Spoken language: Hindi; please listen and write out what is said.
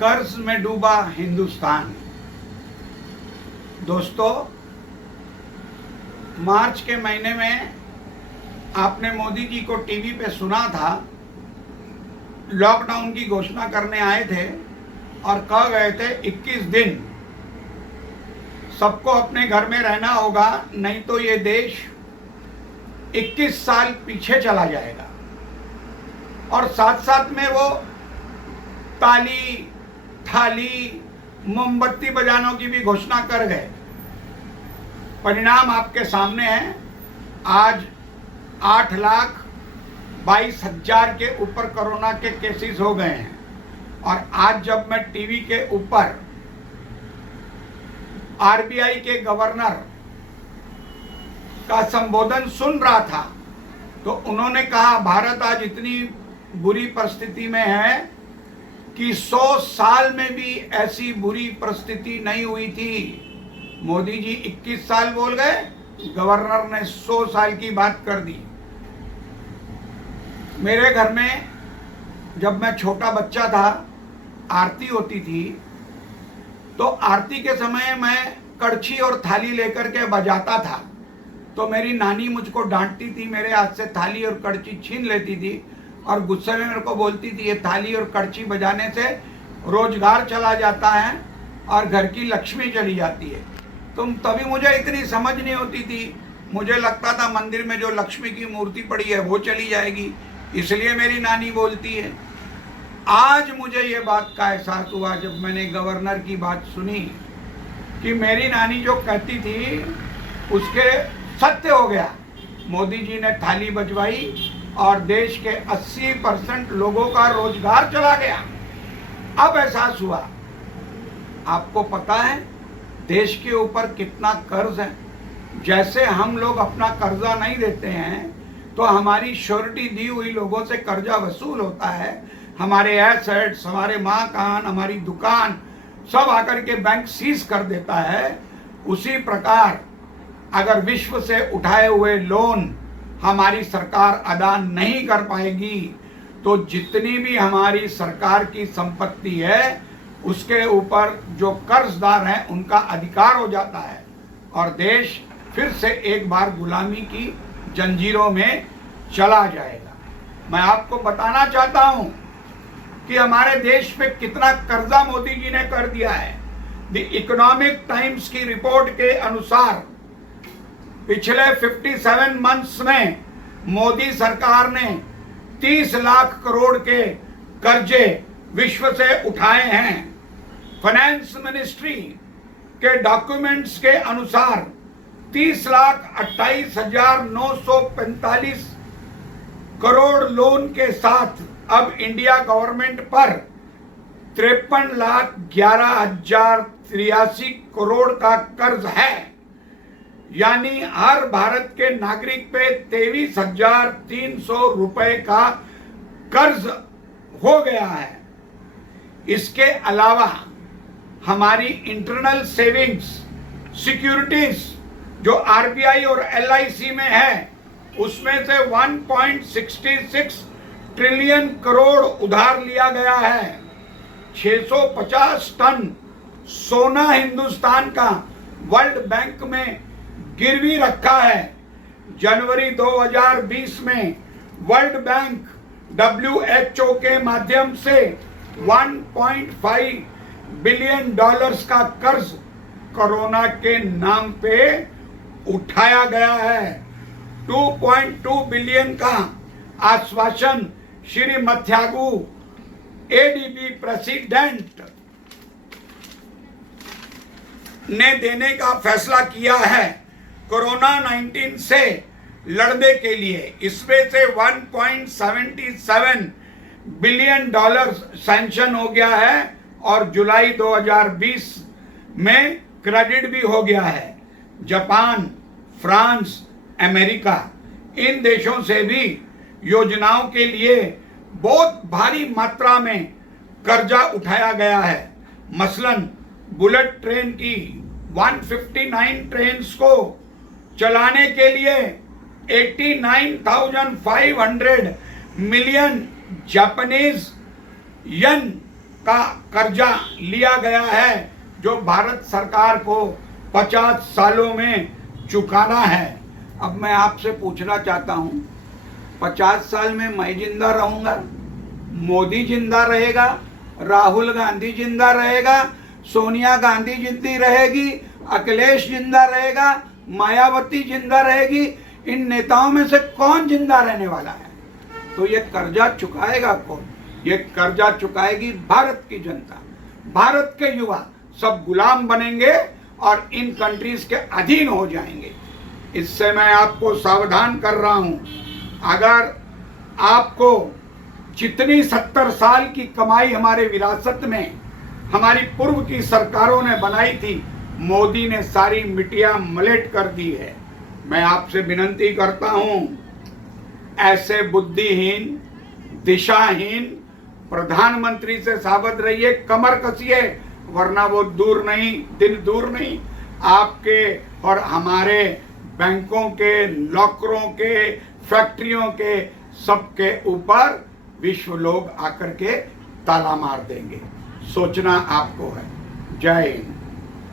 कर्ज में डूबा हिंदुस्तान। दोस्तों, मार्च के महीने में आपने मोदी जी को टीवी पे सुना था, लॉकडाउन की घोषणा करने आए थे और कह गए थे 21 दिन सबको अपने घर में रहना होगा, नहीं तो ये देश 21 साल पीछे चला जाएगा। और साथ साथ में वो ताली थाली मोमबत्ती बजानों की भी घोषणा कर गए। परिणाम आपके सामने है। आज 8,22,000 के ऊपर कोरोना के केसेस हो गए हैं। और आज जब मैं टीवी के ऊपर आरबीआई के गवर्नर का संबोधन सुन रहा था तो उन्होंने कहा भारत आज इतनी बुरी परिस्थिति में है कि 100 साल में भी ऐसी बुरी परिस्थिति नहीं हुई थी। मोदी जी 21 साल बोल गए, गवर्नर ने 100 साल की बात कर दी। मेरे घर में जब मैं छोटा बच्चा था, आरती होती थी, तो आरती के समय मैं कड़छी और थाली लेकर के बजाता था। तो मेरी नानी मुझको डांटती थी, मेरे हाथ से थाली और कड़छी छीन लेती थी और गुस्से में मेरे को बोलती थी, ये थाली और कड़छी बजाने से रोजगार चला जाता है और घर की लक्ष्मी चली जाती है। तभी मुझे इतनी समझ नहीं होती थी। मुझे लगता था मंदिर में जो लक्ष्मी की मूर्ति पड़ी है वो चली जाएगी, इसलिए मेरी नानी बोलती है। आज मुझे ये बात का एहसास हुआ जब मैंने गवर्नर की बात सुनी कि मेरी नानी जो कहती थी उसके सत्य हो गया। मोदी जी ने थाली बजवाई और देश के 80% लोगों का रोजगार चला गया। अब एहसास हुआ। आपको पता है देश के ऊपर कितना कर्ज है। जैसे हम लोग अपना कर्जा नहीं देते हैं तो हमारी श्योरिटी दी हुई लोगों से कर्जा वसूल होता है। हमारे एसेट्स, हमारे मकान, हमारी दुकान सब आकर के बैंक सीज कर देता है। उसी प्रकार अगर विश्व से उठाए हुए लोन हमारी सरकार अदा नहीं कर पाएगी तो जितनी भी हमारी सरकार की संपत्ति है उसके ऊपर जो कर्जदार हैं उनका अधिकार हो जाता है और देश फिर से एक बार गुलामी की जंजीरों में चला जाएगा। मैं आपको बताना चाहता हूं कि हमारे देश पे कितना कर्जा मोदी जी ने कर दिया है। द इकोनॉमिक टाइम्स की रिपोर्ट के अनुसार पिछले 57 मंथ्स में मोदी सरकार ने 30 लाख करोड़ के कर्जे विश्व से उठाए हैं। फाइनेंस मिनिस्ट्री के डॉक्यूमेंट्स के अनुसार 30,28,945 करोड़ लोन के साथ अब इंडिया गवर्नमेंट पर 53,11,083 करोड़ का कर्ज है। यानी हर भारत के नागरिक पे 23,300 रुपए का कर्ज हो गया है। इसके अलावा हमारी इंटरनल सेविंग्स सिक्योरिटीज जो आरबीआई और एलआईसी में है उसमें से 1.66 ट्रिलियन करोड़ उधार लिया गया है। 650 टन सोना हिंदुस्तान का वर्ल्ड बैंक में गिरवी रखा है। जनवरी 2020 में वर्ल्ड बैंक WHO के माध्यम से 1.5 बिलियन डॉलर्स का कर्ज कोरोना के नाम पे उठाया गया है। 2.2 बिलियन का आश्वासन श्री मथ्यागु एडीबी प्रेसिडेंट ने देने का फैसला किया है कोरोना 19 से लड़ने के लिए। इसमें से 1.77 बिलियन डॉलर सैंक्शन हो गया है और जुलाई 2020 में क्रेडिट भी हो गया है। जापान, फ्रांस, अमेरिका इन देशों से भी योजनाओं के लिए बहुत भारी मात्रा में कर्जा उठाया गया है। मसलन बुलेट ट्रेन की 159 ट्रेन्स को चलाने के लिए 89,500 मिलियन जापानीज यन का कर्जा लिया गया है जो भारत सरकार को 50 सालों में चुकाना है। अब मैं आपसे पूछना चाहता हूं, 50 साल में मैं जिंदा रहूंगा, मोदी जिंदा रहेगा, राहुल गांधी जिंदा रहेगा, सोनिया गांधी जिंदी रहेगी, अखिलेश जिंदा रहेगा, मायावती जिंदा रहेगी, इन नेताओं में से कौन जिंदा रहने वाला है? तो ये कर्जा चुकाएगा कौन? ये कर्जा चुकाएगी भारत की जनता। भारत के युवा सब गुलाम बनेंगे और इन कंट्रीज के अधीन हो जाएंगे। इससे मैं आपको सावधान कर रहा हूं। अगर आपको जितनी 70 साल की कमाई हमारे विरासत में हमारी पूर्व की सरकारों ने बनाई थी, मोदी ने सारी मिटिया मलेट कर दी है। मैं आपसे विनती करता हूं, ऐसे बुद्धिहीन, दिशाहीन प्रधानमंत्री से सावध रहिए, कमर कसिए, वरना वो दिन दूर नहीं आपके और हमारे बैंकों के, लॉकरों के, फैक्ट्रियों के सबके ऊपर विश्व लोग आकर के ताला मार देंगे। सोचना आपको है। जय हिंद।